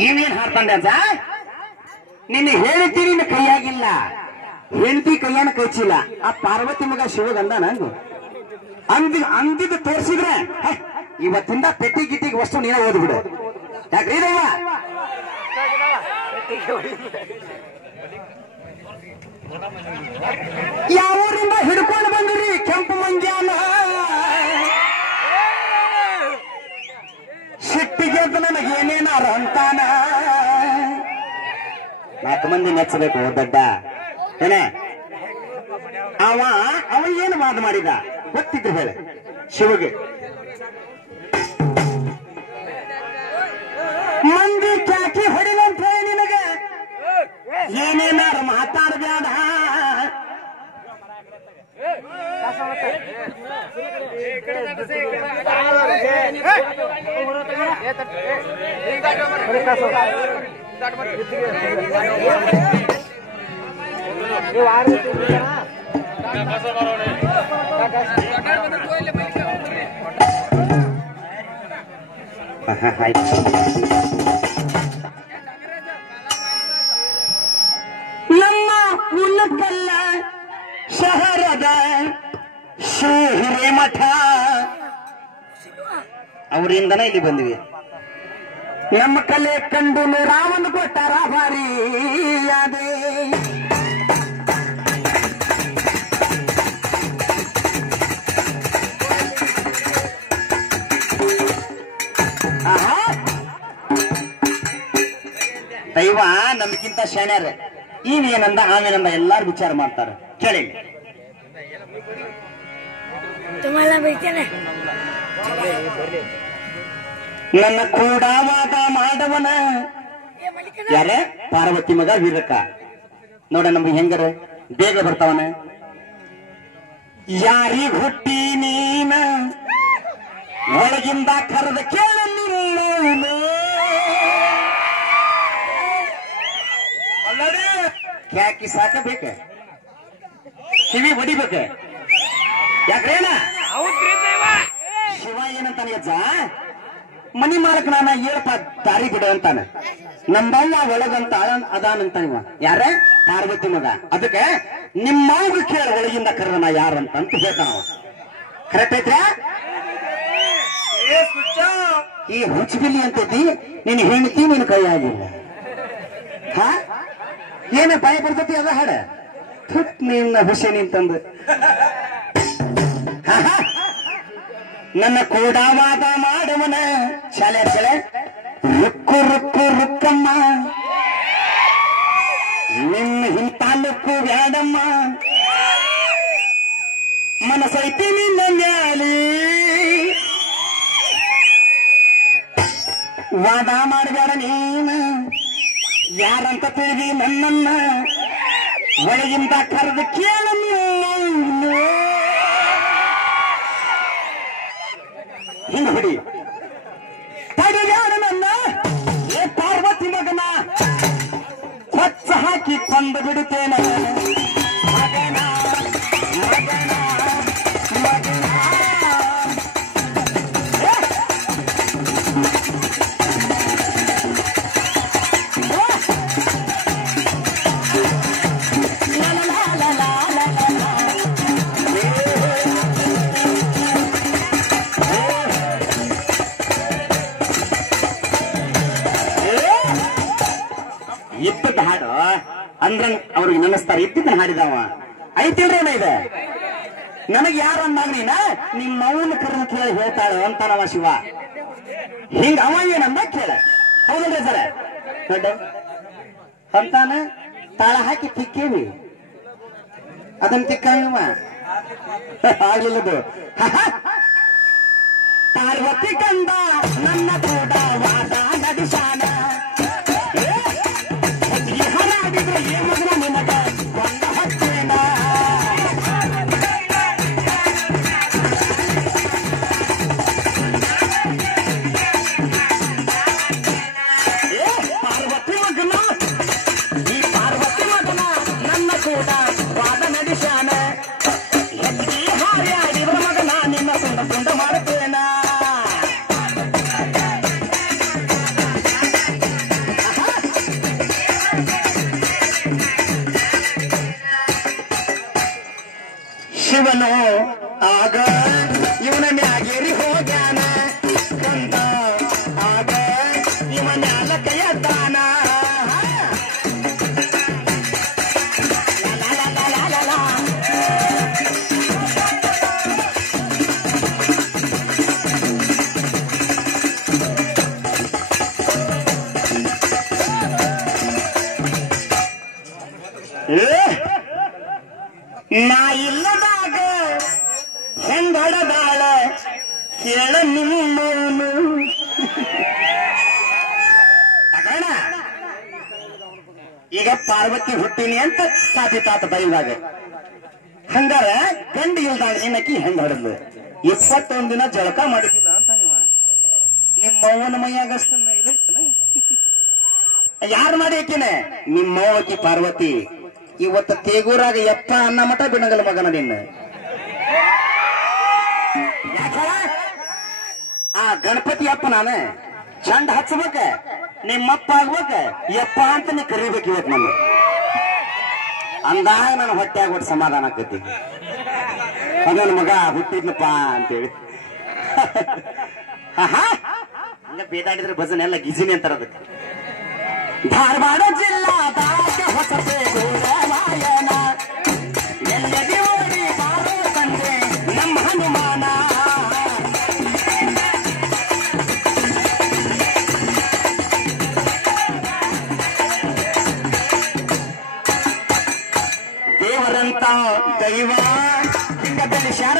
ಇವೇನ್ ಹಾಡ್ತಾನೆ ಅಜ್ಜ ನಿನ್ನ ಹೇಳ್ತಿ ನಿನ್ನ ಕೈಯಾಗಿಲ್ಲ ಹೆಂಡತಿ ಕೈಯಾನ ಕೈಚಿಲ್ಲ ಆ ಪಾರ್ವತಿ ಮಗ ಶಿವಗಂಧ ನಂಗು ಅಂದಿದ್ದು ತೋರಿಸಿದ್ರೆ ಇವತ್ತಿಂದ ಪೆಟ್ಟಿ ಗಿಟ್ಟಿಗೆ ವಸ್ತು ನೀನ ಓದ್ಬಿಡು ಯಾಕ್ರಿ ಇದವ ಯಾವೂರಿಂದ ಹಿಡ್ಕೊಂಡು ಬಂದಿರಿ ಕೆಂಪು ಮಂಗ್ಯಾನ ಸಿಟ್ಟಿಗೆದ್ದು ನನಗೇನೇನಾರ ಅಂತಾನ 4 ಮಂದಿ ಮೆಚ್ಚಬೇಕು ದೊಡ್ಡ ಏನೇ ಅವ ಏನು ವಾದ ಮಾಡಿದ ಗೊತ್ತಿದ್ರು ಹೇಳ ಶಿವಗೆ ಮಂದಿ ಕ್ಯಾಕಿ ಹೊಡಿಲಂತ ಹೇಳಿ ನಿನಗೆ ಏನೇನಾರು ಮಾತಾಡಬೇಡ ನಮ್ಮ ಉನ್ನತಲ್ಲ ಶಹರದ ಶ್ರೀ ಮಠ ಅವರಿಂದನೇ ಇಲ್ಲಿ ಬಂದ್ವಿ ನಮ್ಮ ಕಲೆ ಕಂಡು ರಾಮನ ಕೊಟ್ಟಾರ ಭಾರಿ ಯಾದೇ ದೈವ ನಮ್ಗಿಂತ ಶಾಣ್ಯಾರ ಈನೇನಂದ ಆಮೇನಂದ ಎಲ್ಲಾರು ವಿಚಾರ ಮಾಡ್ತಾರ ಕೇಳಿ ನನ್ನ ಕೂಡ ವಾದ ಮಾಡವನ ಯಾರೇ ಪಾರ್ವತಿ ಮಗ ವೀರಕ್ಕ ನೋಡ ನಮ್ಗೆ ಹೆಂಗರ ಬೇಗ ಬರ್ತಾವನ ಯಾರಿಗ್ ಹುಟ್ಟಿ ನೀನ ಒಳಗಿಂದ ಕರೆದ ಕೇಳಲಿಲ್ಲ ಕ್ಯಾಕಿ ಸಾಕಬೇಕ ಕಿವಿ ಹೊಡಿಬೇಕ ಯಾಕ್ರೇನ ಶಿವ ಏನಂತಾನೆ ಅಜ್ಜ ಮನಿ ಮಾಲಕ್ ನಾನ ಏಳಪ್ಪ ದಾರಿ ಬಿಡ ಅಂತಾನ ನಮ್ಮವ್ವ ಒಳಗಂತ ಅದಾನಂತ ಇವ ಯಾರ ಪಾರ್ವತಿ ಮಗ ಅದಕ್ಕೆ ನಿಮ್ಮವ್ಗ ಕೇಳ ಒಳಗಿಂದ ಕರೆದ ಯಾರಂತ ಅಂತ ಹೇಳ್ತಾನ ಕರೆಕ್ಟ್ ಐತ್ರ ಈ ಹುಚ್ಚಬಿಲ್ಲಿ ಅಂತೈತಿ ನೀನ್ ಹೆಣ್ತಿ ನಿನ್ ಕೈ ಆಗಿಲ್ಲ ಹಾ ಏನ ಭಯ ಬರ್ತತಿ ಅದ ಹಾಡ ಥುಟ್ ನಿನ್ನ ಹುಷೆ ನಿಂತಂದು ನನ್ನ ಕೂಡವಾದ ಮಾಡುವನ ಶಾಲೆ ರುಕ್ಕು ರುಕ್ಕು ರುಕ್ಕಮ್ಮ ನಿನ್ನ ಹಿಂತಾಲುಕ್ಕು ಬ್ಯಾಡಮ್ಮ ಮನಸೈತಿ ನಿನ್ನ ಮ್ಯಾಲಿ ವಾದ ಮಾಡಬೇಡ ನೀನು ಯಾರಂತ ತಿಳಿದಿ ನನ್ನನ್ನ ಒಳಗಿಂದ ಕರೆದು ಕೇಳ ಹಿಂಗ ಹೊಡಿ ತಡಿಯಾಡ ನನ್ನ ಏ ಪಾರ್ವತಿ ಮಗನ ಕೊಚ್ಚ ಹಾಕಿ ಕೊಂದು ಬಿಡುತ್ತೇನೆ ಮಗನ ಮಗನ ಮಗನ ಇದ್ದದ ಹಾಡು ಅಂದ್ರ ಅವ್ರಿಗೆ ನೆನಸ್ತಾರ ಇದ್ದಿದ್ದ ಹಾಡಿದವ ಐತಿಲ್ರೇನ ಇದೆ ನನಗ್ ಯಾರು ಅಂದಾಗ್ರೀನ ನಿಮ್ಮ ಮೌನ ಕರೆದು ಕೇಳಿ ಹೇಳ್ತಾಳೆ ಅಂತಾನವ ಶಿವ ಹಿಂಗ ಅವ ಏನಂದ ಕೇಳ ಹೌದಲ್ರಿ ಸರ ದೊಡ್ಡ ಅಂತಾನ ತಾಳ ಹಾಕಿ ತಿಕ್ಕೇವಿ ಅದನ್ನ ತಿಕ್ಕವ ಆಗ್ಲಿಲ್ಲದು ಪಾರ್ವತಿ ಕಂದ ನನ್ನ ಕೂಡ ವಾದ ನಡೆಸಾನ ನಾ ಇಲ್ಲದಾಗ ಹೆಂಗಡದಾಳ ಕೇಳ ನಿಮ್ಮವನು ತಗೋಣ. ಈಗ ಪಾರ್ವತಿ ಹುಟ್ಟಿನಿ ಅಂತ ಸಾಧಿತಾತ ಬೈದಾಗ ಹಂಗಾರ ಗಂಡ ಇಲ್ದಾಗ ನಿನ್ನಕಿ ಹೆಂಗ್ ಹೊಡೆದ್ಲು 21 ದಿನ ಜಳಕ ಮಾಡಿದಿಲ್ಲ ಅಂತ ನಿಮ್ಮವ್ವನ ಮೈಯಾಗಷ್ಟನ್ನ ಯಾರು ಮಾಡಿ ಆಕಿನ ನಿಮ್ಮವ್ವಕಿ ಪಾರ್ವತಿ ಇವತ್ತು ತೇಗೂರಾಗ ಯಪ್ಪ ಅನ್ನ ಮಠ ಬಿಡಂಗಲ್ ಮಗನ ನಿನ್ನ ಆ ಗಣಪತಿ ಅಪ್ಪ ನಾನು ಚಂಡ ಹಚ್ಚಬೇಕ ನಿಮ್ಮಪ್ಪ ಆಗ್ಬೇಕ ಯಪ್ಪ ಅಂತ ನೀ ಕರಿಬೇಕು ಇವತ್ತು ನಾನು ಅಂದಾಗ ನನ್ನ ಹೊಟ್ಟೆ ಆಗ್ಬಿಟ್ಟು ಸಮಾಧಾನ ಆಕತಿ ಅದನ್ನ ಮಗ ಹುಟ್ಟಿದ್ನಪ್ಪ ಅಂತೇಳಿ ಹಂಗ ಬೇದಾಡಿದ್ರೆ ಭಜನೆ ಎಲ್ಲ ಗಿಜಿನಿ ಅಂತಾರ ಅದಕ್ಕೆ. ಧಾರವಾಡ ಜಿಲ್ಲಾದಾಗ ಹೊಸಪೇಟೆ ರಾಮಾಯಣ ಎಲ್ಲದಿ ಓಡಿ ಬಾರೋ ತಂದೆ ನಮ್ಮ ಹನುಮಾನ ದೇವರಂತ ದೈವ ಹಿಂಗ ಬೆಳೆಸ್ಯಾರ